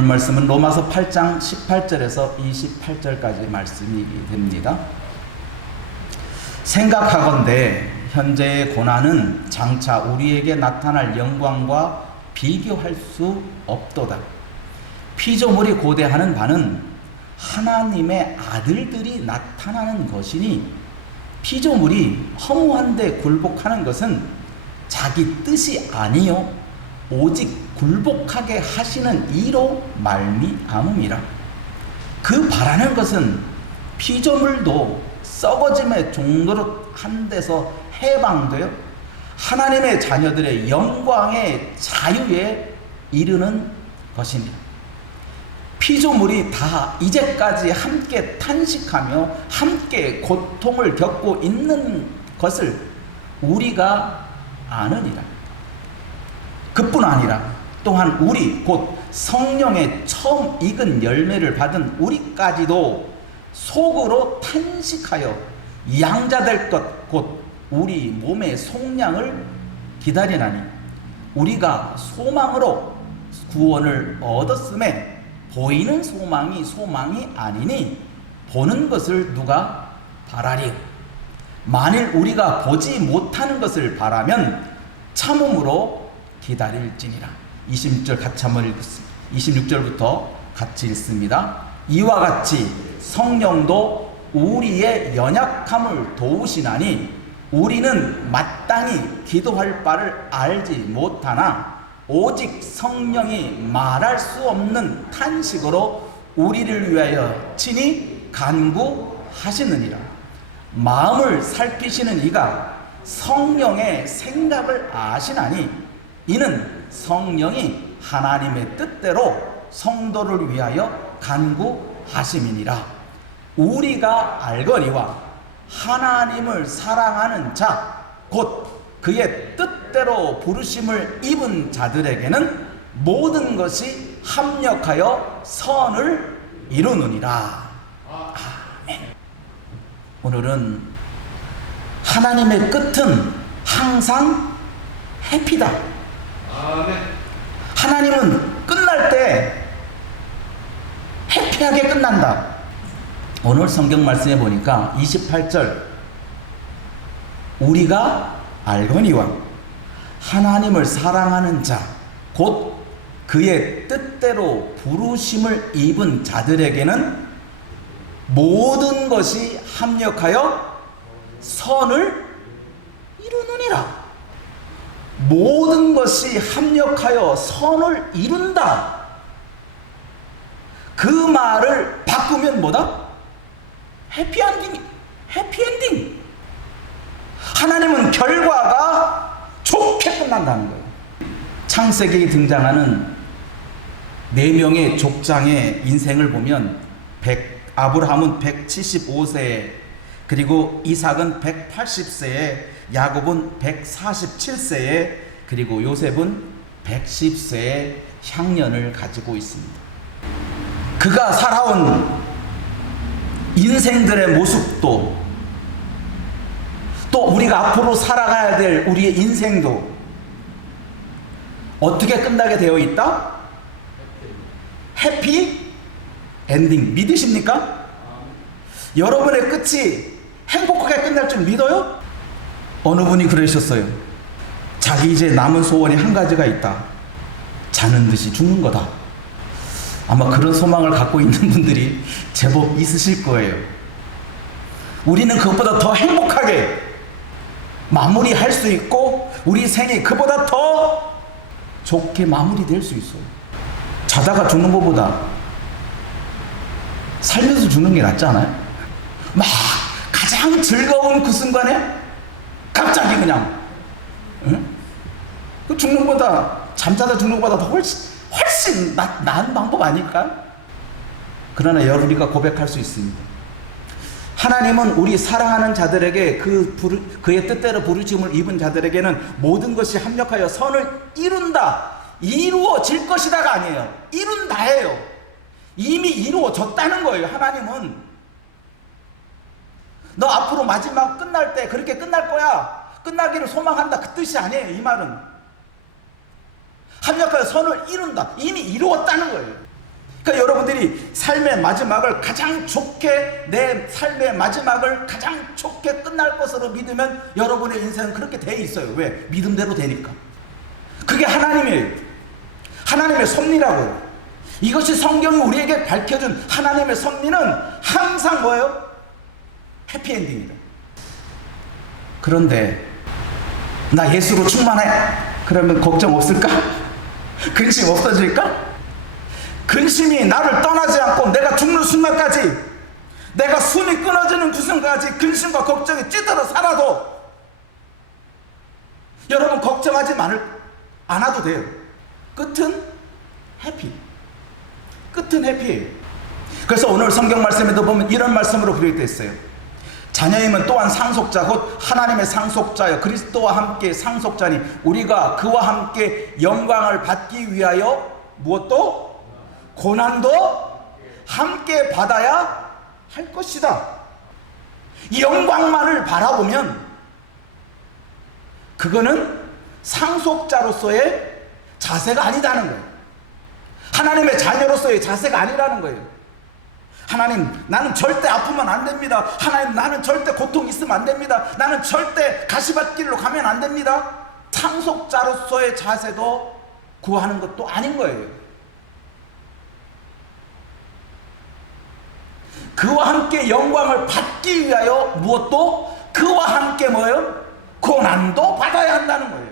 오늘 말씀은 로마서 8장 18절에서 28절까지 말씀이 됩니다. 생각하건대 현재의 고난은 장차 우리에게 나타날 영광과 비교할 수 없도다. 피조물이 고대하는 바는 하나님의 아들들이 나타나는 것이니 피조물이 허무한데 굴복하는 것은 자기 뜻이 아니요 오직 굴복하게 하시는 이로 말미암음이라. 그 바라는 것은 피조물도 썩어짐의 종노릇 한 데서 해방되어 하나님의 자녀들의 영광의 자유에 이르는 것입니다. 피조물이 다 이제까지 함께 탄식하며 함께 고통을 겪고 있는 것을 우리가 아느니라. 그뿐 아니라 또한 우리 곧 성령의 처음 익은 열매를 받은 우리까지도 속으로 탄식하여 양자될 것 곧 우리 몸의 속량을 기다리나니 우리가 소망으로 구원을 얻었음에 보이는 소망이 아니니 보는 것을 누가 바라리요. 만일 우리가 보지 못하는 것을 바라면 참음으로 기다릴지니라. 26절 같이 한번 읽겠습니다. 26절부터 같이 읽습니다. 이와 같이 성령도 우리의 연약함을 도우시나니 우리는 마땅히 기도할 바를 알지 못하나 오직 성령이 말할 수 없는 탄식으로 우리를 위하여 친히 간구하시느니라. 마음을 살피시는 이가 성령의 생각을 아시나니 이는 성령이 하나님의 뜻대로 성도를 위하여 간구하심이니라. 우리가 알거니와 하나님을 사랑하는 자 곧 그의 뜻대로 부르심을 입은 자들에게는 모든 것이 합력하여 선을 이루느니라. 아멘. 오늘은 하나님의 끝은 항상 해피다. 아멘. 하나님은 끝날 때 해피하게 끝난다. 오늘 성경 말씀에 보니까 28절 우리가 알거니와 하나님을 사랑하는 자 곧 그의 뜻대로 부르심을 입은 자들에게는 모든 것이 합력하여 선을 이루느니라. 모든 것이 합력하여 선을 이룬다. 그 말을 바꾸면 뭐다? 해피엔딩. 하나님은 결과가 좋게 끝난다는 거예요. 창세기에 등장하는 4명의 족장의 인생을 보면 아브라함은 175세에 그리고 이삭은 180세에 야곱은 147세에 그리고 요셉은 110세의 향년을 가지고 있습니다. 그가 살아온 인생들의 모습도 또 우리가 앞으로 살아가야 될 우리의 인생도 어떻게 끝나게 되어 있다? 해피 엔딩. 믿으십니까? 여러분의 끝이 행복하게 끝날 줄 믿어요? 어느 분이 그러셨어요. 자기 이제 남은 소원이 한 가지가 있다. 자는 듯이 죽는 거다. 아마 그런 소망을 갖고 있는 분들이 제법 있으실 거예요. 우리는 그것보다 더 행복하게 마무리할 수 있고 우리 생이 그보다 더 좋게 마무리될 수 있어요. 자다가 죽는 것보다 살면서 죽는 게 낫지 않아요? 막 가장 즐거운 그 순간에 갑자기 그냥 그 죽는 것보다 잠자다 죽는 것보다 더 훨씬 나은 방법 아닐까? 그러나 우리가 고백할 수 있습니다. 하나님은 우리 사랑하는 자들에게 그의 뜻대로 부르심을 입은 자들에게는 모든 것이 합력하여 선을 이룬다. 이루어질 것이다가 아니에요. 이룬다예요. 이미 이루어졌다는 거예요. 하나님은 너 앞으로 마지막 끝날 때 그렇게 끝날 거야. 끝나기를 소망한다. 그 뜻이 아니에요. 이 말은 합력하여 선을 이룬다. 이미 이루었다는 거예요. 그러니까 여러분들이 삶의 마지막을 가장 좋게, 내 삶의 마지막을 가장 좋게 끝날 것으로 믿으면 여러분의 인생은 그렇게 돼 있어요. 왜? 믿음대로 되니까. 그게 하나님의 섭리라고요. 이것이 성경이 우리에게 밝혀준 하나님의 섭리는 항상 뭐예요? 해피엔딩이다. 그런데 나 예수로 충만해. 그러면 걱정 없을까? 근심 없어질까? 근심이 나를 떠나지 않고 내가 죽는 순간까지, 내가 숨이 끊어지는 그 순간까지 근심과 걱정이 찌들어 살아도 여러분 걱정하지 않아도 돼요. 끝은 해피. 끝은 해피예요. 그래서 오늘 성경 말씀에도 보면 이런 말씀으로 기록되어 있어요. 자녀임은 또한 상속자 곧 하나님의 상속자여 그리스도와 함께 상속자니 우리가 그와 함께 영광을 받기 위하여 무엇도? 고난도 함께 받아야 할 것이다. 이 영광만을 바라보면 그거는 상속자로서의 자세가 아니다는 거예요. 하나님의 자녀로서의 자세가 아니라는 거예요. 하나님, 나는 절대 아프면 안 됩니다. 하나님, 나는 절대 고통 있으면 안 됩니다. 나는 절대 가시밭길로 가면 안 됩니다. 상속자로서의 자세도 구하는 것도 아닌 거예요. 그와 함께 영광을 받기 위하여 무엇도? 그와 함께 뭐예요? 고난도 받아야 한다는 거예요.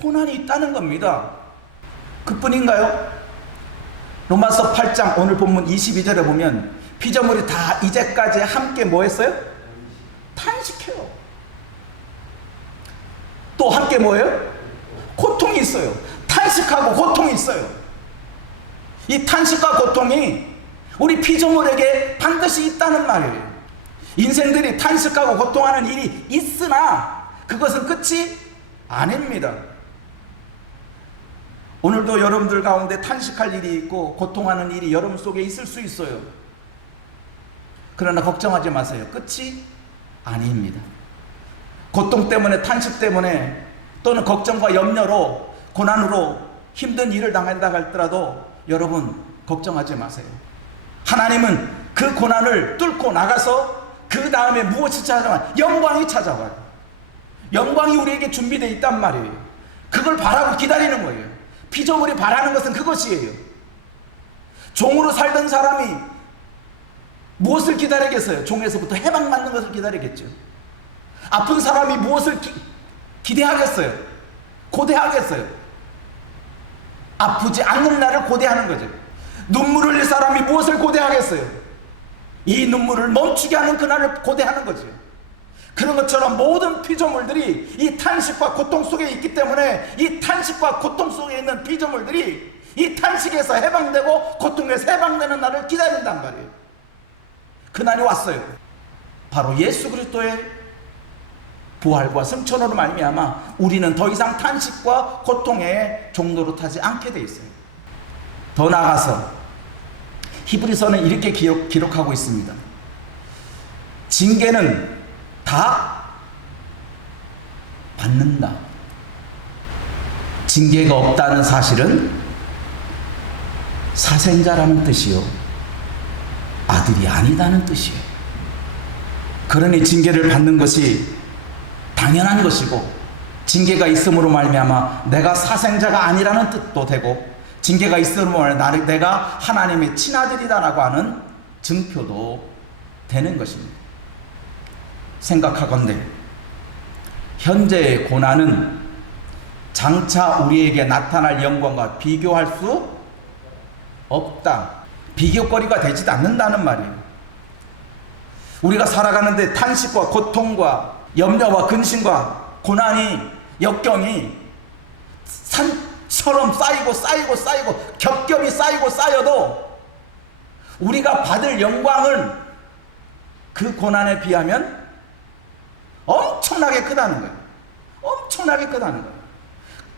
고난이 있다는 겁니다. 그뿐인가요? 로마서 8장 오늘 본문 22절에 보면 피조물이 다 이제까지 함께 뭐 했어요? 탄식해요. 또 함께 뭐예요? 고통이 있어요. 탄식하고 고통이 있어요. 이 탄식과 고통이 우리 피조물에게 반드시 있다는 말이에요. 인생들이 탄식하고 고통하는 일이 있으나 그것은 끝이 아닙니다. 오늘도 여러분들 가운데 탄식할 일이 있고 고통하는 일이 여러분 속에 있을 수 있어요. 그러나 걱정하지 마세요. 끝이 아닙니다. 고통 때문에, 탄식 때문에, 또는 걱정과 염려로, 고난으로 힘든 일을 당한다 할지라도 여러분 걱정하지 마세요. 하나님은 그 고난을 뚫고 나가서 그 다음에 무엇이 찾아와요? 영광이 찾아와요. 영광이 우리에게 준비되어 있단 말이에요. 그걸 바라고 기다리는 거예요. 피조물이 바라는 것은 그것이에요. 종으로 살던 사람이 무엇을 기다리겠어요? 종에서부터 해방받는 것을 기다리겠죠. 아픈 사람이 무엇을 기대하겠어요? 고대하겠어요? 아프지 않는 날을 고대하는 거죠. 눈물을 흘릴 사람이 무엇을 고대하겠어요? 이 눈물을 멈추게 하는 그날을 고대하는 거죠. 그런 것처럼 모든 피조물들이 이 탄식과 고통 속에 있기 때문에 이 탄식과 고통 속에 있는 피조물들이 이 탄식에서 해방되고 고통에서 해방되는 날을 기다린단 말이에요. 그날이 왔어요. 바로 예수 그리스도의 부활과 승천으로 말미암아 우리는 더 이상 탄식과 고통의 종로로 타지 않게 돼 있어요. 더 나아가서 히브리서는 이렇게 기록하고 있습니다. 징계는 다 받는다. 징계가 없다는 사실은 사생자라는 뜻이요, 아들이 아니다는 뜻이에요. 그러니 징계를 받는 것이 당연한 것이고, 징계가 있음으로 말미암아 내가 사생자가 아니라는 뜻도 되고, 징계가 있음으로 말미암아 내가 하나님의 친아들이다라고 하는 증표도 되는 것입니다. 생각하건대 현재의 고난은 장차 우리에게 나타날 영광과 비교할 수 없다. 비교거리가 되지도 않는다는 말이에요. 우리가 살아가는데 탄식과 고통과 염려와 근심과 고난이, 역경이 산처럼 쌓이고 겹겹이 쌓이고 쌓여도 우리가 받을 영광은 그 고난에 비하면 엄청나게 크다는 거예요. 엄청나게 크다는 거예요.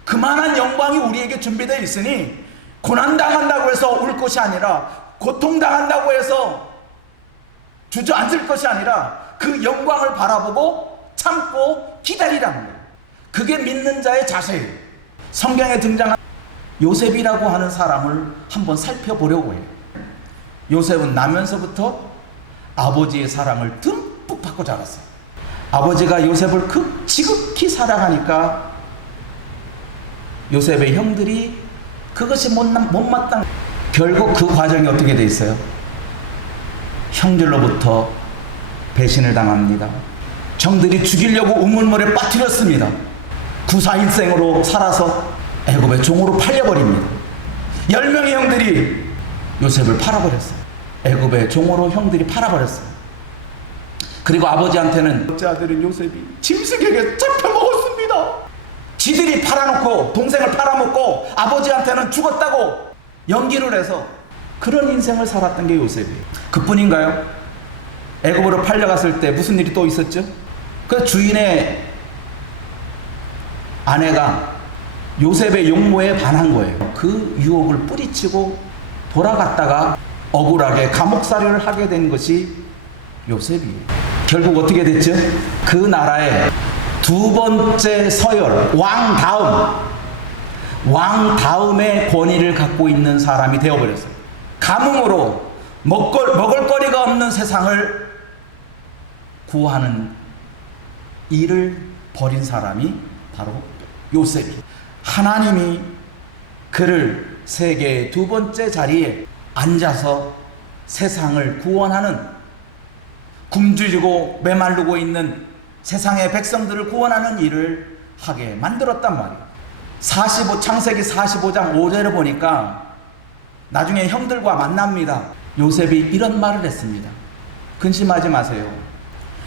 그만한 영광이 우리에게 준비되어 있으니 고난당한다고 해서 울 것이 아니라, 고통당한다고 해서 주저앉을 것이 아니라 그 영광을 바라보고 참고 기다리라는 거예요. 그게 믿는 자의 자세예요. 성경에 등장한 요셉이라고 하는 사람을 한번 살펴보려고 해요. 요셉은 나면서부터 아버지의 사랑을 듬뿍 받고 자랐어요. 아버지가 요셉을 지극히 사랑하니까 요셉의 형들이 그것이 못마땅, 결국 그 과정이 어떻게 돼 있어요? 형들로부터 배신을 당합니다. 형들이 죽이려고 우물물에 빠뜨렸습니다. 구사일생으로 살아서 애굽의 종으로 팔려버립니다. 10명의 형들이 요셉을 팔아버렸어요. 애굽의 종으로 형들이 팔아버렸어요. 그리고 아버지한테는 첫째 아들인 요셉이 짐승에게 잡혀먹었습니다. 지들이 팔아놓고 동생을 팔아먹고 아버지한테는 죽었다고 연기를 해서 그런 인생을 살았던 게 요셉이에요. 그뿐인가요? 애굽으로 팔려갔을 때 무슨 일이 또 있었죠? 그 주인의 아내가 요셉의 용모에 반한 거예요. 그 유혹을 뿌리치고 돌아갔다가 억울하게 감옥살이를 하게 된 것이 요셉이에요. 결국 어떻게 됐죠? 그 나라의 두 번째 서열, 왕 다음의 권위를 갖고 있는 사람이 되어버렸어요. 가뭄으로 먹을 거리가 없는 세상을 구하는 일을 벌인 사람이 바로 요셉이. 하나님이 그를 세계의 두 번째 자리에 앉아서 세상을 구원하는, 굶주리고 메마르고 있는 세상의 백성들을 구원하는 일을 하게 만들었단 말이에요. 창세기 45장 5절을 보니까 나중에 형들과 만납니다. 요셉이 이런 말을 했습니다. 근심하지 마세요.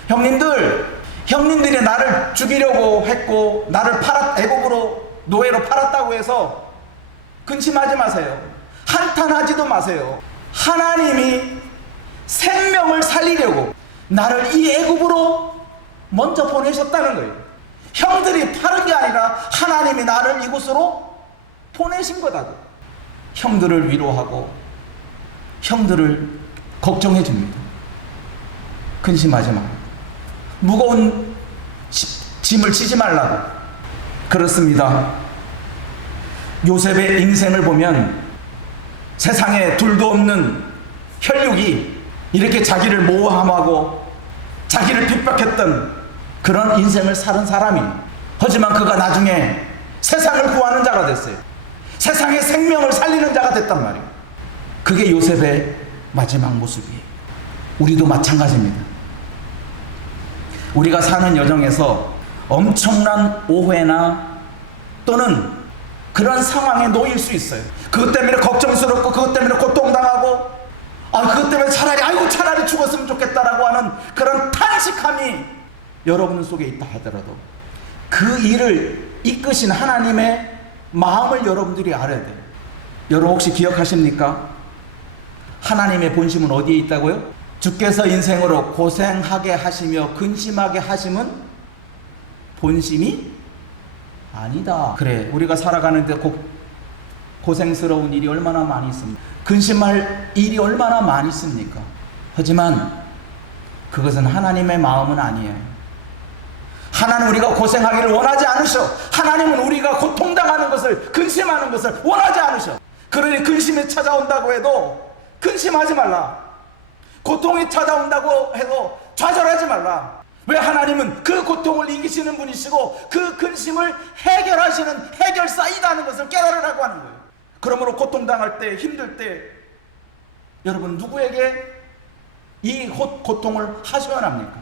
형님들이 나를 죽이려고 했고 나를 애굽으로 노예로 팔았다고 해서 근심하지 마세요. 한탄하지도 마세요. 하나님이 생명을 살리려고 나를 이 애굽으로 먼저 보내셨다는 거예요. 형들이 파는 게 아니라 하나님이 나를 이곳으로 보내신 거다. 형들을 위로하고 형들을 걱정해 줍니다. 근심하지 마. 무거운 짐을 지지 말라고. 그렇습니다. 요셉의 인생을 보면 세상에 둘도 없는 혈육이 이렇게 자기를 모함하고 자기를 핍박했던 그런 인생을 사는 사람이, 하지만 그가 나중에 세상을 구하는 자가 됐어요. 세상의 생명을 살리는 자가 됐단 말이에요. 그게 요셉의 마지막 모습이에요. 우리도 마찬가지입니다. 우리가 사는 여정에서 엄청난 오해나 또는 그런 상황에 놓일 수 있어요. 그것 때문에 걱정스럽고 그것 때문에 고통당하고 그것 때문에 차라리 죽었으면 좋겠다라고 하는 그런 탄식함이 여러분 속에 있다 하더라도 그 일을 이끄신 하나님의 마음을 여러분들이 알아야 돼요. 여러분 혹시 기억하십니까? 하나님의 본심은 어디에 있다고요? 주께서 인생으로 고생하게 하시며 근심하게 하심은 본심이 아니다. 그래, 우리가 살아가는데 고생스러운 일이 얼마나 많이 있습니까? 근심할 일이 얼마나 많이 있습니까? 하지만 그것은 하나님의 마음은 아니에요. 하나님은 우리가 고생하기를 원하지 않으셔. 하나님은 우리가 고통당하는 것을, 근심하는 것을 원하지 않으셔. 그러니 근심이 찾아온다고 해도 근심하지 말라. 고통이 찾아온다고 해도 좌절하지 말라. 왜? 하나님은 그 고통을 이기시는 분이시고 그 근심을 해결하시는 해결사이다는 것을 깨달으라고 하는 거예요. 그러므로 고통당할 때, 힘들 때 여러분 누구에게 이 고통을 하셔야 합니까?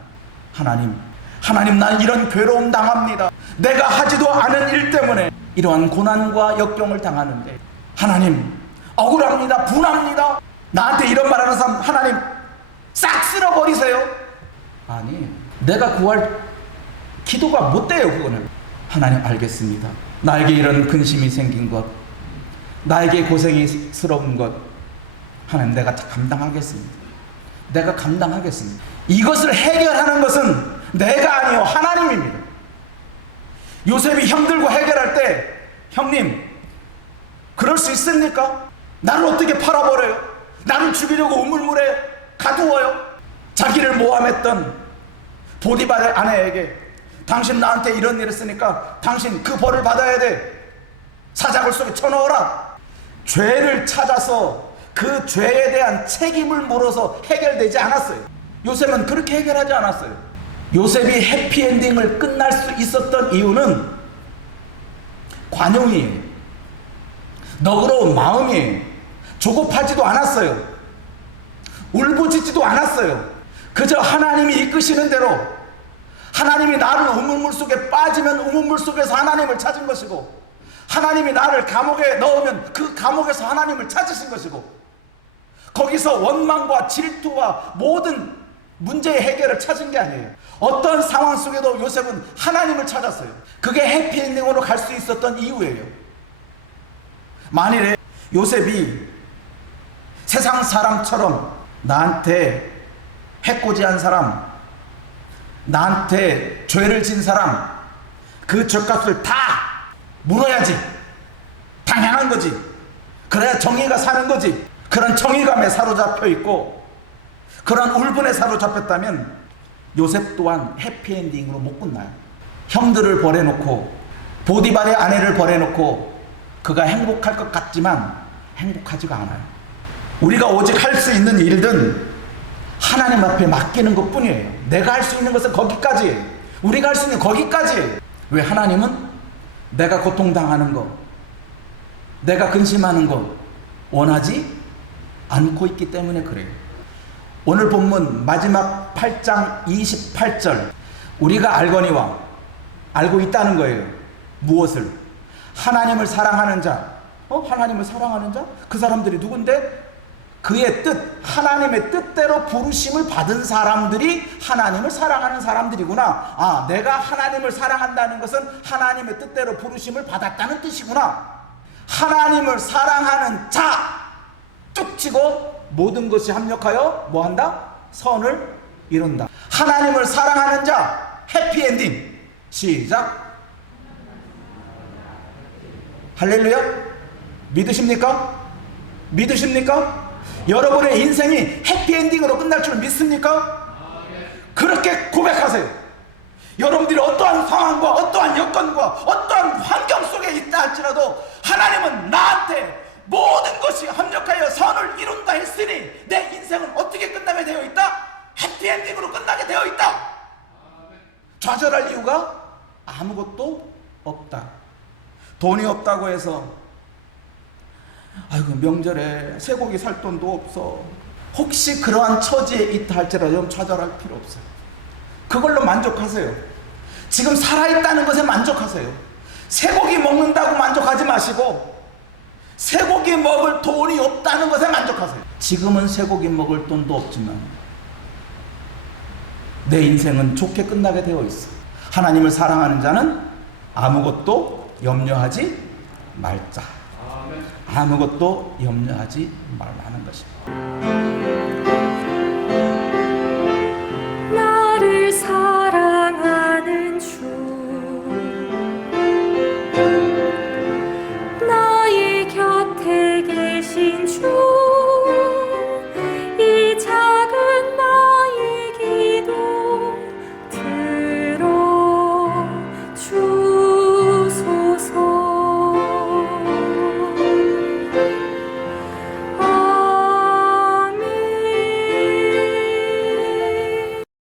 하나님, 난 이런 괴로움 당합니다. 내가 하지도 않은 일 때문에 이러한 고난과 역경을 당하는데 하나님, 억울합니다. 분합니다. 나한테 이런 말하는 사람 하나님 싹 쓸어버리세요. 아니, 내가 구할 기도가 못 돼요. 그거는 하나님, 알겠습니다. 나에게 이런 근심이 생긴 것, 나에게 고생스러운 것, 하나님 내가 감당하겠습니다. 이것을 해결하는 것은 내가 아니요 하나님입니다. 요셉이 형들과 해결할 때, 형님 그럴 수 있습니까? 나를 어떻게 팔아버려요? 나를 죽이려고 우물물에 가두어요? 자기를 모함했던 보디발의 아내에게 당신 나한테 이런 일을 했으니까 당신 그 벌을 받아야 돼. 사자굴 속에 쳐넣어라. 죄를 찾아서 그 죄에 대한 책임을 물어서 해결되지 않았어요. 요셉은 그렇게 해결하지 않았어요. 요셉이 해피엔딩을 끝날 수 있었던 이유는 관용이에요. 너그러운 마음이에요. 조급하지도 않았어요. 울부짖지도 않았어요. 그저 하나님이 이끄시는 대로, 하나님이 나를 우물물 속에 빠지면 우물물 속에서 하나님을 찾은 것이고, 하나님이 나를 감옥에 넣으면 그 감옥에서 하나님을 찾으신 것이고, 거기서 원망과 질투와 모든 문제의 해결을 찾은 게 아니에요. 어떤 상황 속에도 요셉은 하나님을 찾았어요. 그게 해피엔딩으로 갈 수 있었던 이유예요. 만일에 요셉이 세상 사람처럼 나한테 해코지한 사람, 나한테 죄를 진 사람, 그 죄값을 다 물어야지, 당연한 거지, 그래야 정의가 사는 거지, 그런 정의감에 사로잡혀 있고 그런 울분에 사로잡혔다면 요셉 또한 해피엔딩으로 못 끝나요. 형들을 버려놓고 보디발의 아내를 버려놓고 그가 행복할 것 같지만 행복하지가 않아요. 우리가 오직 할 수 있는 일은 하나님 앞에 맡기는 것 뿐이에요. 내가 할 수 있는 것은 거기까지, 우리가 할 수 있는 거기까지. 왜? 하나님은 내가 고통당하는 거, 내가 근심하는 거 원하지 않고 있기 때문에 그래요. 오늘 본문 마지막 8장 28절, 우리가 알거니와, 알고 있다는 거예요. 무엇을? 하나님을 사랑하는 자. 하나님을 사랑하는 자? 그 사람들이 누군데? 그의 뜻, 하나님의 뜻대로 부르심을 받은 사람들이 하나님을 사랑하는 사람들이구나. 내가 하나님을 사랑한다는 것은 하나님의 뜻대로 부르심을 받았다는 뜻이구나. 하나님을 사랑하는 자, 뚝 치고 모든 것이 합력하여 뭐한다? 선을 이룬다. 하나님을 사랑하는 자, 해피엔딩. 시작. 할렐루야. 믿으십니까? 믿으십니까? 여러분의 인생이 해피엔딩으로 끝날 줄 믿습니까? 그렇게 고백하세요. 여러분들이 어떠한 상황과 어떠한 여건과 어떠한 환경 속에 있다 할지라도 하나님은 나한테 모든 것이 합력하여 선을 이룬다 했으니 내 인생은 어떻게 끝나게 되어 있다? 해피엔딩으로 끝나게 되어 있다. 좌절할 이유가 아무것도 없다. 돈이 없다고 해서 아이고 명절에 쇠고기 살 돈도 없어, 혹시 그러한 처지에 있다 할지라도 여러분 좌절할 필요 없어요. 그걸로 만족하세요. 지금 살아있다는 것에 만족하세요. 쇠고기 먹는다고 만족하지 마시고 쇠고기 먹을 돈이 없다는 것에 만족하세요. 지금은 쇠고기 먹을 돈도 없지만 내 인생은 좋게 끝나게 되어 있어. 하나님을 사랑하는 자는 아무것도 염려하지 말자. 아무것도 염려하지 말라는 것입니다.